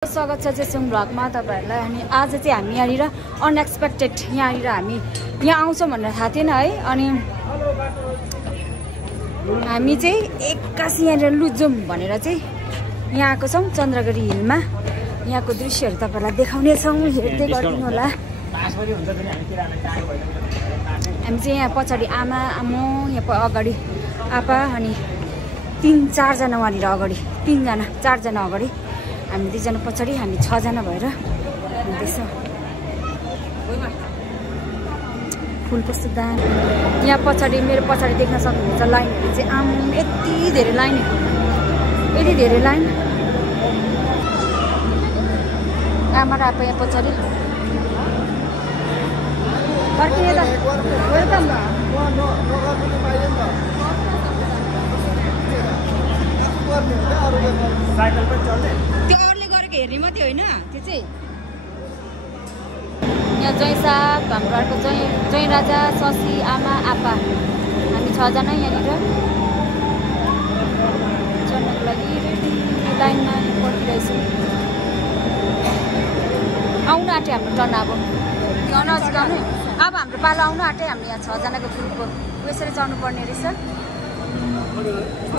स्वागत छ जेसुङ भ्लगमा तपाईहरुलाई। अनि आज चाहिँ हामी यहाँनिर अनएक्सपेक्टेड यहाँनिर हामी यहाँ आउँछौँ भनेर थाहा थिएन है। अनि हामी चाहिँ एक्कासी यहाँनिर लुजौँ भनेर चाहिँ यहाँ आएको छौँ चन्द्रगिरी हिलमा। यहाँको दृश्यहरू तपाईहरुलाई देखाउने छौँ, हेर्दै गर्नु होला। हामी चाहिँ यहाँ पछाडि आमा म यहाँ अगाडि आपा अनि 3-4 जना वहाँनिर अगाडि 4 जना अगाडि हामी 2 जना पछाडि हामी 6 जना भएर हिँड्दैछौँ। फुल कस्तो दामी। यहाँ पछाडि मेरो पछाडि देख्न सक्नुहुन्छ लाइनहरू चाहिँ यति धेरै लाइन, यति धेरै लाइन। आमा र आपा यहाँ पछाडि फर्किने त वेलकम। त्यो अरूले गरेको हेर्ने मात्रै होइन, त्यो चाहिँ यहाँ जय साहब, हाम्रो अर्को जय राजा, शशी, आमा, आपा, हामी 6 जना यहाँनिर चढ्नको लागि लाइनमा पर्खिरहेछौँ। आउनु आँट्यो हाम्रो टर्न। अब नजिकाउनु, अब हाम्रो पालो आउनु आँट्यो। हामी यहाँ 6 जनाको ग्रुपको यसरी चढ्नु पर्ने रहेछ।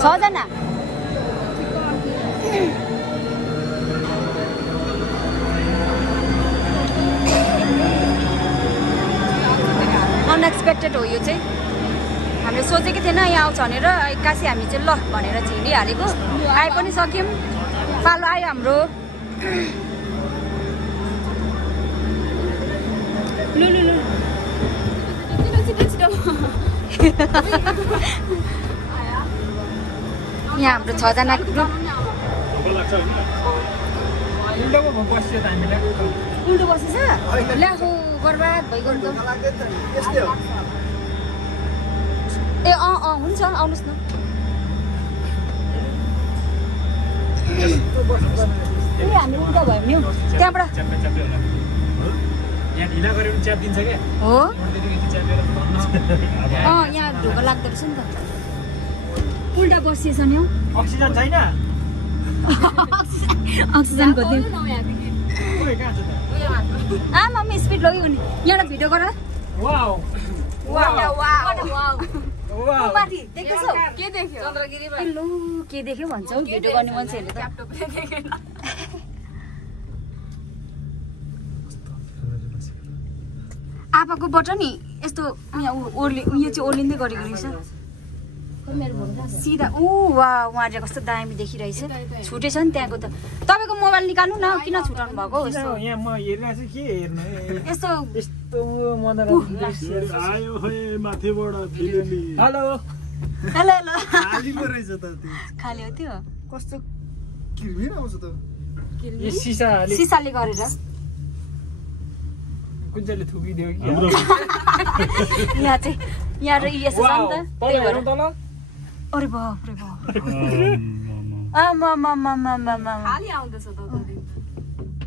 6 जना अनएक्सपेक्टेड हो यो चाहिँ। हामीले सोचेकै थिएन यहाँ आउँछ भनेर, एक्कासी हामी चाहिँ ल भनेर चाहिँ हिँडिहालेको। आए पनि सक्यौँ, पालो आयो हाम्रो। लु लु लु यहाँ हाम्रो 6 जनाको ग्रुप। उल्टो बसेछ ल्याखो बर्बाद भइगयो नि त। ए हुन्छ, आउनुहोस् न। हामी उल्टा भयो नि त्यहाँबाट हो। यहाँ ढोका लाग्दो रहेछ नि त। उल्टा बसिएछ नि हौ। अक्सिजन छैन, अक्सिजन खोज्दै। मम्मी स्पिड लग्यो नि। यहाँबाट भिडियो गर। माथि देख्दैछौ के देख्यो? लु के देख्यो भन्छौ, भिडियो गर्ने मान्छेहरूले त। आपाकोबाट नि यस्तो यहाँ यो चाहिँ ओर्लिँदै गरेको रहेछ सिधा। वाह, उहाँ चाहिँ कस्तो दामी देखिरहेछ। छुटेछ नि त्यहाँको त। तपाईँको मोबाइल निकाल्नु न, किन छुटाउनु भएको? यस्तो खाली हो त्यो। कस्तो सिसाले गरेर कुन्जले थुकिदियो कि यहाँ चाहिँ यहाँ र यसो छ नि त, त्यही भएर। अरे बाप रे बाप, खाली आउँदैछ त।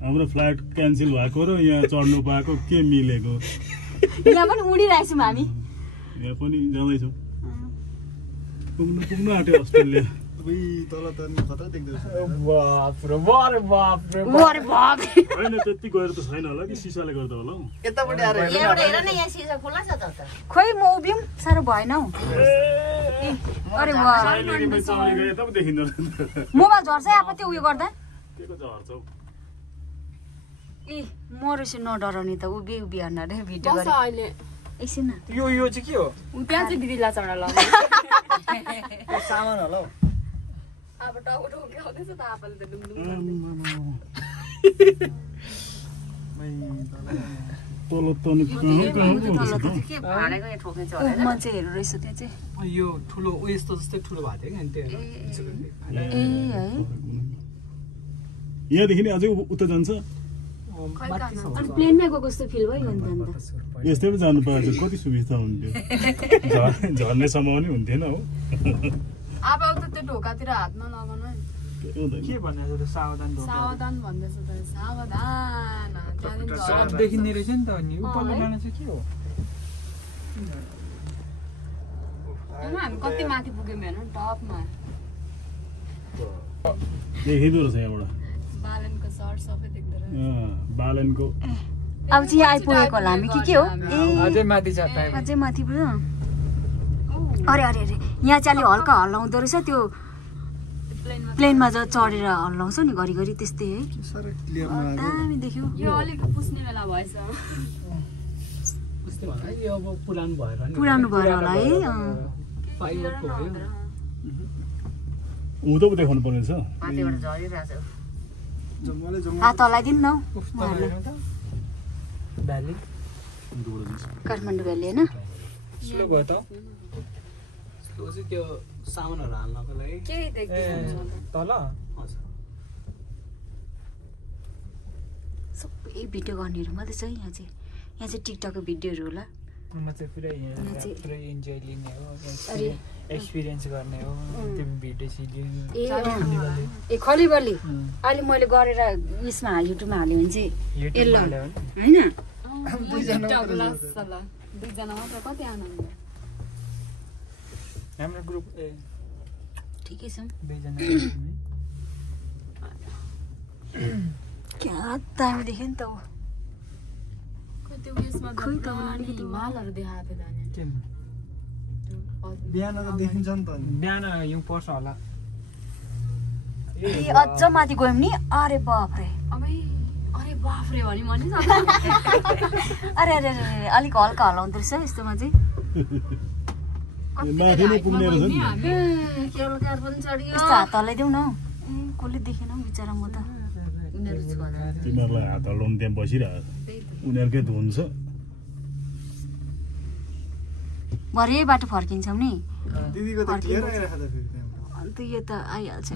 हाम्रो फ्लाइट क्यान्सल भएको र यहाँ चढ्नु पाएको के मिलेको। यहाँ पनि उडिरहेछौँ हामी। यहाँ पनि जाँदैछौँ, पुग्नु आँट्यो अस्ट्रेलिया। तल त खतरा देख्दैछ। होइन त्यति गएर त छैन होला कि सिसाले गर्दा होला हौ। यतापट्टि आएर हेर न, यहाँ सिसा खुला छ त। खोइ म उभियौँ, साह्रो भएन हौ। अरे वाह, मोबाइल झर्छ अब त्यो उयो गर्दा। ए म रहेछ नडराउने त, उभि हन्न रे भिडियो गरे। एकछिन यो चाहिँ के हो? त्यहाँ चाहिँ ग्रिला चढा ल सामान होला हौ। अब टाउको टाउको आउँदैछ त आपाले त डुमडुम मान्छेहरू रहेछ त्यहाँ चाहिँ। यो ठुलो यस्तो जस्तै ठुलो भएको थियो कि ए है। यहाँदेखि नि अझै उता जान्छ। अनि प्लेनमा गएको जस्तो फिल भयो नि त। यस्तै पनि जानु पाएछ, कति सुविस्ता हुन्थ्यो। झर्नेसम्म पनि हुन्थेन हो। अब त त्यो ढोकातिर हात नलगाउनु के भनेको त? सावधान भन्दैछ त। सावधान सब देखिने रहेछ नि त। अनि उपल्लो डाँडा चाहिँ के हो? हामी कति माथि पुग्यौँ हेर्नु, टपमा। देखिँदो रहेछ यहाँबाट। बालनको सर्ट सबै देख्दो रहेछ बालनको अब चाहिँ यहाँ आइपुगेको होला हामी के हो ए अझै माथि छ अझै माथि पुग्यो अरे अरे अरे यहाँ चाहिँ अलि हल्का हल्लाउँदो रहेछ त्यो प्लेनमा ज चढेर हल्लाउँछ नि घरिघरि त्यस्तै है दामी देख्यो यो अलिक पुस्ने बेला भएछ पुरानो भएर होला है उँधो पो देखाउनु पर्ने छ हात हल्लाइदिनु न काठमाडौँ भ्याली होइन स्लो भयो त त्यो सामानहरु हाल्नको लागि केही देख्दैन तल सबै भिडियो गर्नेहरू मात्रै छ यहाँ चाहिँ टिकटकको भिडियोहरू होला म चाहिँ पुरै इन्जोय लिने हो अरे एक्सपिरियन्स गर्ने हो त्यो भिडियो सिडियो ए खलिबली अहिले मैले गरेर उयसमा युट्युबमा हाल्यो भने चाहिँ यसलाई होइन दुईजना मात्र कति आनन्द हाम्रो ग्रुप ठिकै छ दुईजना क्या दामी देख्यो नि त त्यो उयसमा हिमालहरू देखाएको थियो बिहान त देखिन्छ नि त बिहान हिउँ पर्छ होला ए अझ माथि गयौँ नि अरे बाफ्रे अरे बाफ्रे भने पनि अरे अरे अरे अलिक हल्का हल्लाउँदो रहेछ यस्तोमा चाहिँ माथि नै पुग्ने रहेछ नि यस्तो हात हल्लाइदेऊ न कसले देखेन बिचरा म त तिमीहरूलाई हात हल्लाउनु त्यहाँ बसिरहेको उनीहरूकै धुन छ भरे बाटो फर्किन्छौँ नि दिदीको त क्लियर आइरहेको छ फेरि त्यहाँ अन्त यो त आइहाल्छ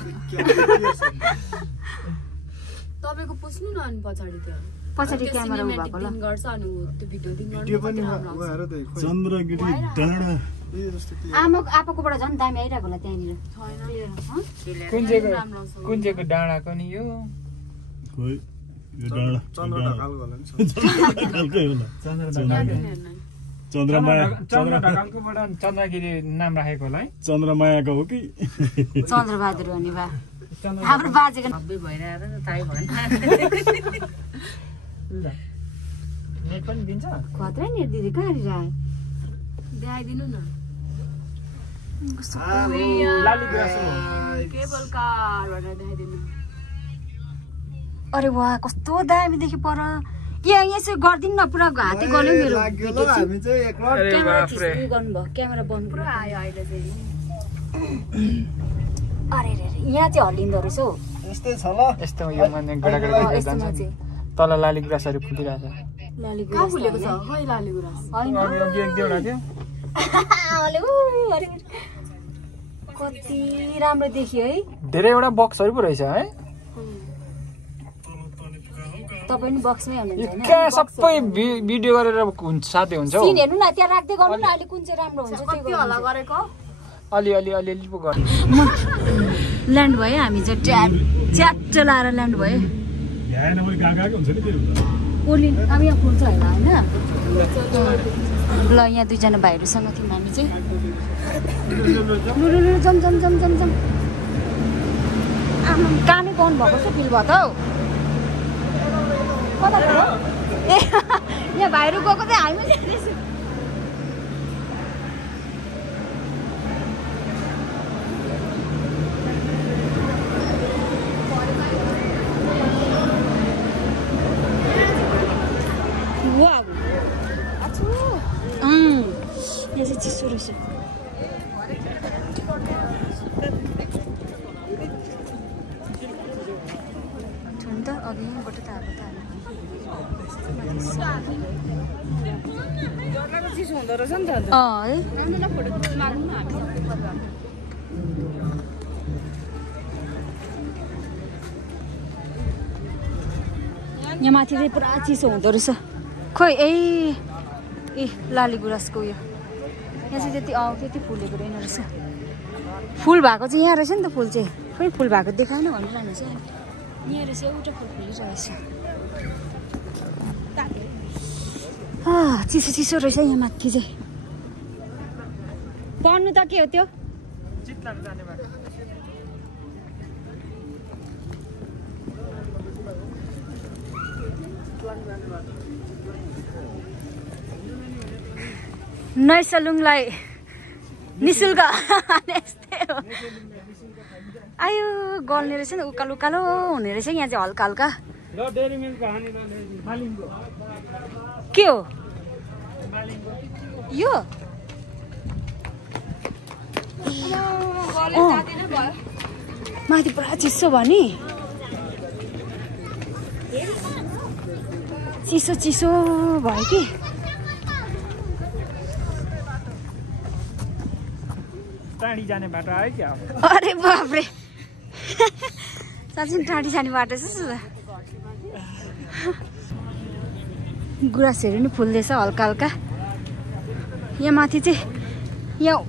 तपाईको पुस्नु न अनि पछाडि त्यो पछाडि क्यामेरा भएको ल गर्छ अनि त्यो भिडियो दिन भिडियो पनि उहाँहरु त खोइ चन्द्रगिरी डाँडा यो जस्तो क्लियर आपाकोबाट झन् दामी आइरहेको होला त्यहाँनिर कुन चाहिँको डाँडाको नि यो खोइ यो डाँडा चन्द्र ढकालको होला नि ढकालकै होला चन्द्रमाया ढकालकोबाट चन्द्रगिरी नाम राखेको होला है चन्द्रमायाको हो कि चन्द्रबहादुर भने बा हाम्रो बाजेको भइरहेको थाहै भएन नेट पनि दिन्छ खतरा नि दिदी कहाँ आइरहे देखाइदिनु न केबल कार भनेर देखाइदिनु अरे वाह कस्तो दामी देख्यो पर यसो गरिदिनु न पुरा हातै गल्यो मेरो लाग्यो ल हामी चाहिँ एकलट क्यामेरा थिच्नु गर्नुभयो क्यामेरा बन्द पुरा आयो अहिले चाहिँ अरे रे यहाँ चाहिँ हल्लिँदो रहेछ हौ यस्तै छ ल यस्तो यो माने गडागडा यस्तोमा जान्छ चाहिँ तल लाली गुराँसहरू फुलिरहेको छ लालीगुराँस कहाँ फुलेको छ खै लाली गुराँस होइन अघि एक दुईवटा थियो अरे कति राम्रो देखियो है धेरैवटा बक्सहरू पो रहेछ है तपाईँ नि बक्समै हुनुहुन्छ होइन क्या सबै भिडियो गरेर हुन्छ साथै हुन्छ हौ सिन हेर्नु न त्यहाँ राख्दै गर्नु न अहिले कुन चाहिँ राम्रो हुन्छ त्यो कति होला गरेको अलिअलि पो गर्नु ल्यान्ड भयो हामी चाहिँ च्याट लाएर ल्यान्ड भयो भ्याएन भने गएको हुन्छ नि फेरि ओर्लिन अब यहाँ फुल्छ होइन होइन ल यहाँ दुईजना भाइहरूसँग थियौँ हामी चाहिँ जम जम जम जम जम आमा कानै पाउनु भएको जस्तो फिल भयो त हौ कता गयो ए यहाँ भाइहरू गएको चाहिँ हामी जाँदैछौँ यहाँ चाहिँ चिसो रहेछ छुन त अघि यहीँबाट त आएको त चिसो हुँदो रहेछ नि त है यहाँ माथि चाहिँ पुरा चिसो हुँदो रहेछ खोइ ए लाली गुराँसको उयो यहाँ चाहिँ त्यति फुलेको रहेन रहेछ फुल भएको चाहिँ यहाँ रहेछ नि त फुल चाहिँ खोइ फुल भएको देखाएन भनिरहनु चाहिँ यहाँ रहेछ एउटा फुल फुलिरहेछ चिसो चिसो रहेछ यहाँ माथि चाहिँ पढ्नु त के हो त्यो नैसलुङलाई निशुल्क यस्तै हो। आयो गल्ने रहेछ नि, उकालो उकालो हुने रहेछ यहाँ चाहिँ हल्का हल्का। के हो यो? माथि पुरा चिसो भयो नि, चिसो चिसो भयो कि। टाढी जाने बाटो आयो क्या? अरे बाफ्रे, साँच्चै टाढी जाने बाटो छ। गुराँसहरू नि फुल्दैछ हल्का हल्का। यहाँ माथि चाहिँ यहाँ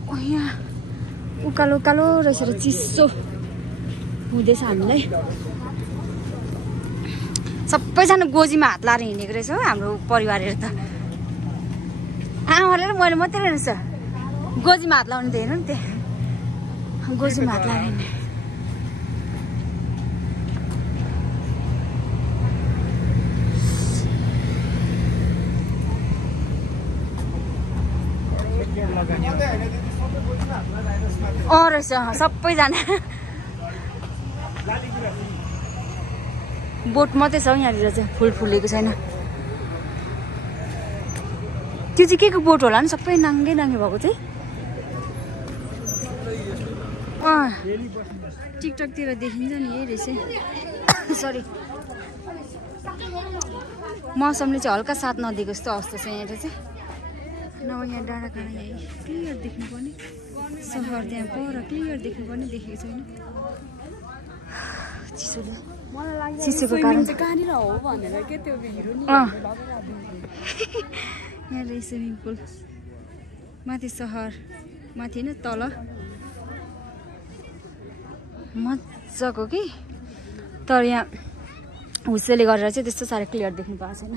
उकालो उकालो रहेछ र चिसो हुँदैछ हामीलाई। सबैजना गोजीमा हात लाएर हिँडेको रहेछ हो हाम्रो परिवारहरू त। आमाले र मैले मात्रै रहेछ गोजीमा हात लाउनु दिएन नि। त्यहाँ गोजीमा हात लाएर हिँड्ने। रहेछ सबैजना। बोट मात्रै छ यहाँनिर चाहिँ, फुल फुलेको छैन। त्यो चाहिँ के को बोट होला नि, सबै नाङ्गे नाङ्गे भएको चाहिँ। टिकटकतिर देखिन्छ नि यही रहेछ। सरी, मौसमले चाहिँ हल्का साथ नदिएको जस्तो अवस्था छ यहाँ चाहिँ। नभए यहाँ डाँडा काँडा यही क्लियर देख्नुपर्ने, सहर त्यहाँ पर क्लियर देख्नुपर्ने, देखेको छैन चिसोले। चिसोको कारण कहाँनिर हो भनेर के त्यो हिरो नि यहाँ रहेछ स्विमिङ पुल। माथि सहर, माथि होइन तल मजाको कि। तर यहाँ हुस्सेले गरेर चाहिँ त्यस्तो साह्रो क्लियर देख्नु पाएको छैन।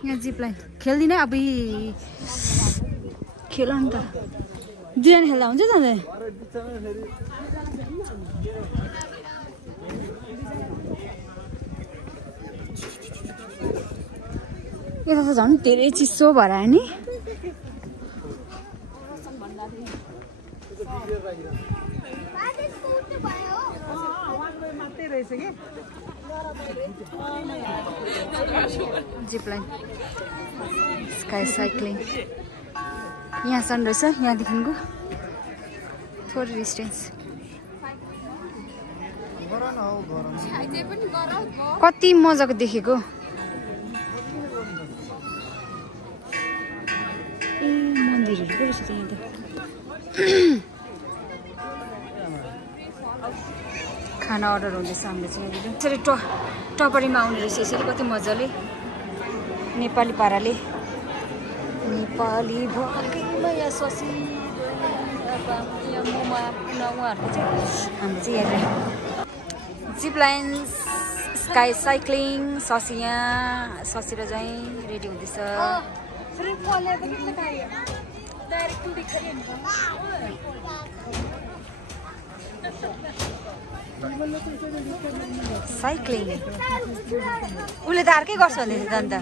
यहाँ जिपलाइन खेल्दिनँ अब खेल नि त। दुईजना खेल्दा हुन्छ त। यता त झन् धेरै चिसो भएर आयो नि। जिपलाइन, स्काई साइक्लिङ यहाँसम्म रहेछ। यहाँदेखिको थोरै डिस्टेन्स। कति मजाको देखेको। ए मन्दिरहरू पो रहेछ त यहाँ त। खाना अर्डर हुँदैछ हाम्रो चाहिँ यहाँनिर। यसरी टपरीमा आउने रहेछ यसरी, कति मजाले नेपाली पाराले। नेपाली भएकोमा ससी उहाँहरूको चाहिँ हाम्रो चाहिँ यहाँनिर जिपलाइन, स्काई साइक्लिङ। ससी यहाँ, ससी र चाहिँ रेडी हुँदैछ। साइक्लिङ उसले त अर्कै गर्छ भने त अन्त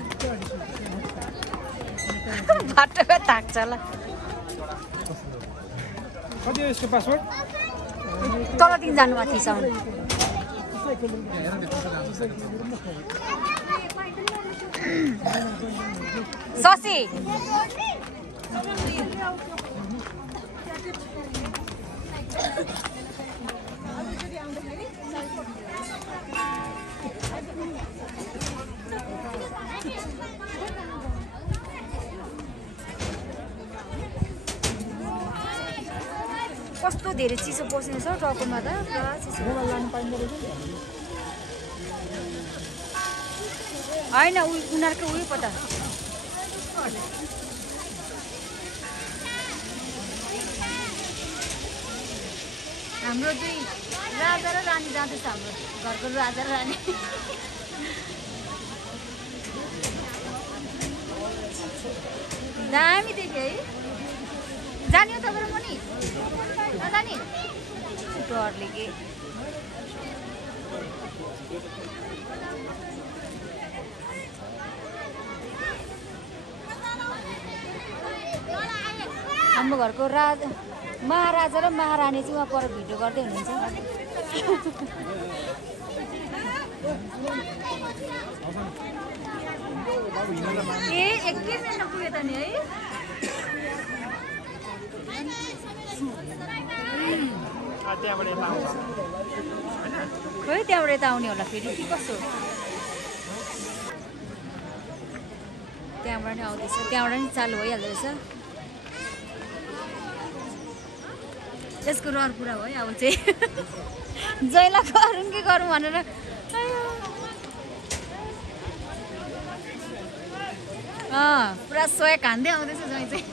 बाटोमा थाक्छ होला। कति हो यसको पासवर्ड? तलदेखि जानु माथि छ। ससी कस्तो धेरै चिसो पसिन्छ टाउकोमा त, पुरा चिसो। होइन उनीहरूको उयो पो त। हाम्रो चाहिँ राजा र रानी जाँदैछ, हाम्रो घरको राजा र रानी। दामी देख्यो है। जाने हो तपाईँ पनि नजाने डरले के हाम्रो घरको महाराजा र महारानी चाहिँ उहाँ पर भिडियो गर्दै हुनुहुन्छ ए एकै मिनटमा पुग्यो त नि है खोइ त्यहाँबाट यता आउने होला फेरि के कसो त्यहाँबाट नि आउँदैछ त्यहाँबाट नि चालु भइहाल्दो रहेछ त्यसको रहर पुरा भयो अब चाहिँ जैला गरौँ के गरौँ भनेर पुरा सोया खाँदै आउँदैछ जै चाहिँ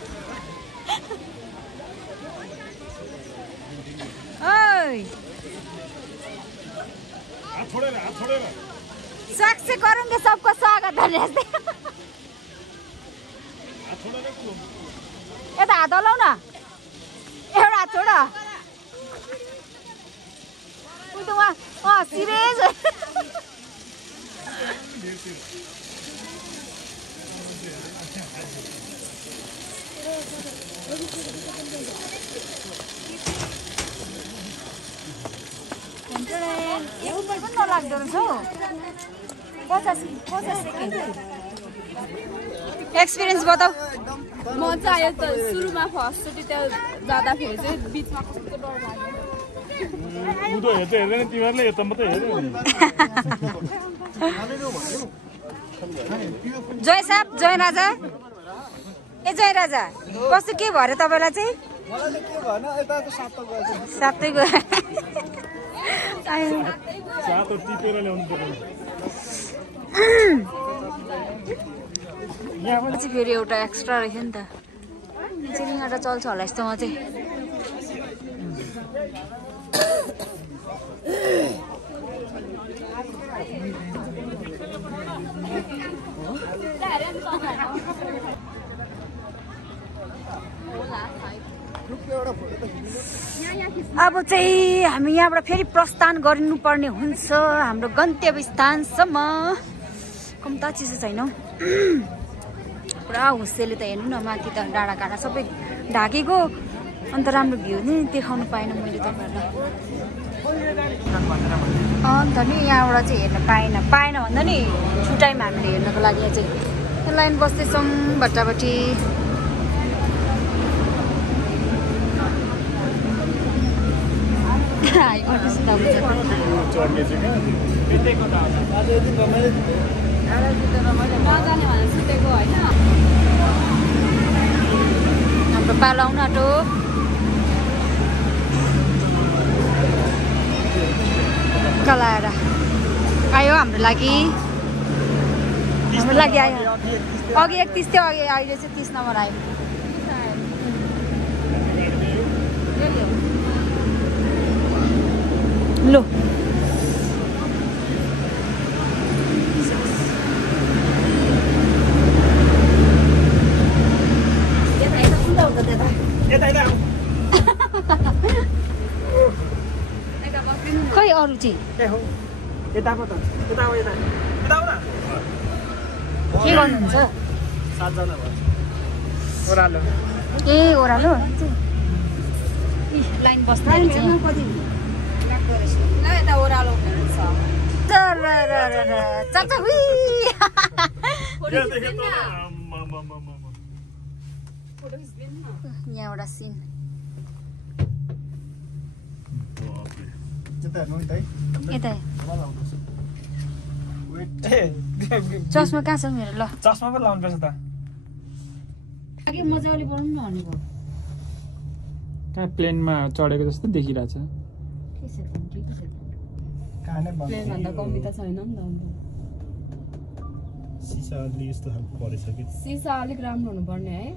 स्वागत से करेंगे सबको स्वागत है यता हात हलाउ न एउटा हात छोड सिरियस पनि नलाग्दो रहेछ हौ 50 सेकेन्ड एक्सपिरियन्स बताऊ म चाहिँ आयो त सुरुमा फर्स्टचोटि त्यहाँ जाँदाखेरि चाहिँ बिचमा कस्तो डर लाग्यो उदो हेर्दैन तिमीहरूले यता मात्रै हेर्यो जय साहब जय राजा ए जय राजा कस्तो के भयो अरे तपाईँलाई चाहिँ मलाई के भएन यता त सातै गयो सातो टिपेर ल्याउनु पर्यो यहाँ चाहिँ फेरि एउटा एक्स्ट्रा रहेछ नि त चिरिङाटा चल्छ होला यस्तोमा चाहिँ अब चाहिँ हामी यहाँबाट फेरि प्रस्थान गर्नुपर्ने हुन्छ हाम्रो गन्तव्य स्थानसम्म कम्ता चिसो छैन पुरा हुस्सेले त हेर्नु न माथि त डाँडा काँडा सबै ढाकेको अन्त राम्रो भ्यू नि देखाउनु पाएन मैले तपाईँहरूलाई अन्त नि यहाँबाट चाहिँ हेर्न पाएन भन्दा नि छुट्टाइमा हामीले हेर्नको लागि यहाँ चाहिँ लाइन बस्दैछौँ भट्टाभट्टी नजाने भनेर सुतेको होइन हाम्रो पालो आउन आँटो कलाएर आयो हाम्रो लागि आयो अघि 31 थियो अघि अहिले चाहिँ 30 नम्बर आयो लो खै अरू चाहिँ के गर्नुहुन्छ ए ओह्रालो लाइन बस्दा यता ओह्रालो यहाँबाट सिन यता चस्मा कहाँ छ मेरो ल चस्मा पनि लाउनु पर्छ त मजाले बनाउनु न भनेको कहाँ प्लेनमा चढेको जस्तो देखिरहेछ प्लेनभन्दा कम्ती त छैन नि त सिसा अलि यस्तो खालको परेछ कि सिसा अलिक राम्रो हुनुपर्ने है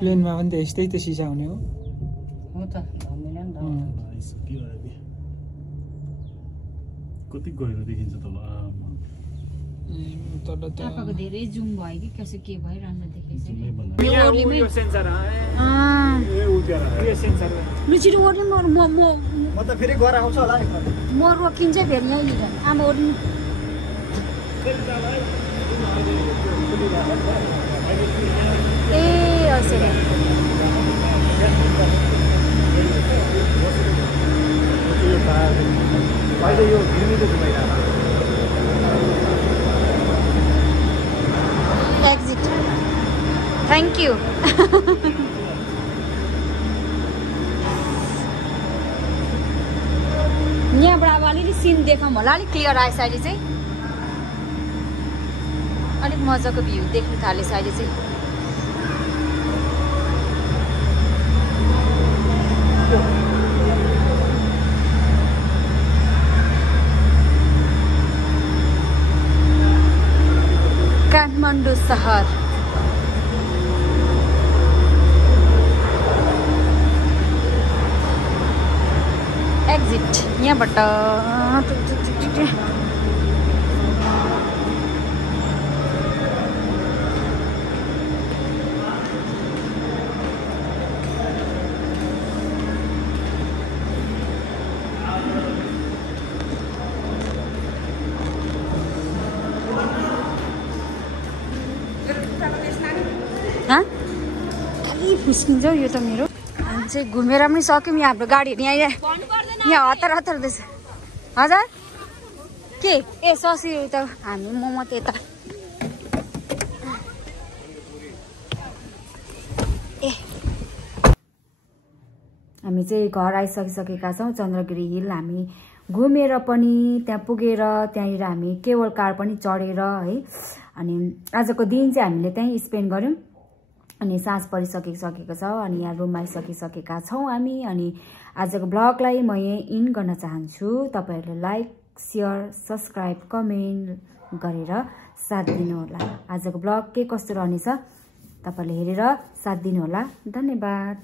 प्लेनमा पनि त यस्तै त सिसा हुने हो कति गहिरो देखिन्छ तल आपाको धेरै जुम भयो कि कसो के भयो राम्रो देखेछ यो सेन्सर लु छिटो ओर्नु म त फेरि गएर आउँछु होला नि म रोकिन्छ फेरि यहीँ आमा ओर्नु ए असरी अहिले यो घिर्मिलो घुमाइरहेको एक्जिट थ्याङ्क यू यहाँबाट अब अलिअलि सिन देखाउँ होला अलिक क्लियर आएछ अहिले चाहिँ अलिक मजाको भ्यू देख्नु थालेछ अहिले चाहिँ काठमाडौँ सहर एक्जिट यहाँबाट खालि फुस्किन्छ हौ यो त मेरो हामी चाहिँ घुमेर पनि सक्यौँ यहाँ हाम्रो गाडीहरू यहाँ हतार हतार हुँदैछ हजुर के ए ससी त हामी मोमो त्यता ए हामी चाहिँ घर आइसकिसकेका छौँ चन्द्रगिरी हिल हामी घुमेर पनि त्यहाँ पुगेर त्यहाँनिर हामी केवल कार पनि चढेर है अनि आजको दिन चाहिँ हामीले त्यहीँ स्पेन्ड गऱ्यौँ अनि साँझ परिसकिसकेको छ अनि यहाँ रुम आइसकिसकेका छौँ हामी अनि आजको ब्लगलाई म यहीँ इन गर्न चाहन्छु तपाईहरुले लाइक शेयर सब्स्क्राइब कमेन्ट गरेर साथ दिनुहोला आजको ब्लग के कस्तो रहनेछ तपाईहरुले हेरेर साथ दिनुहोला धन्यवाद।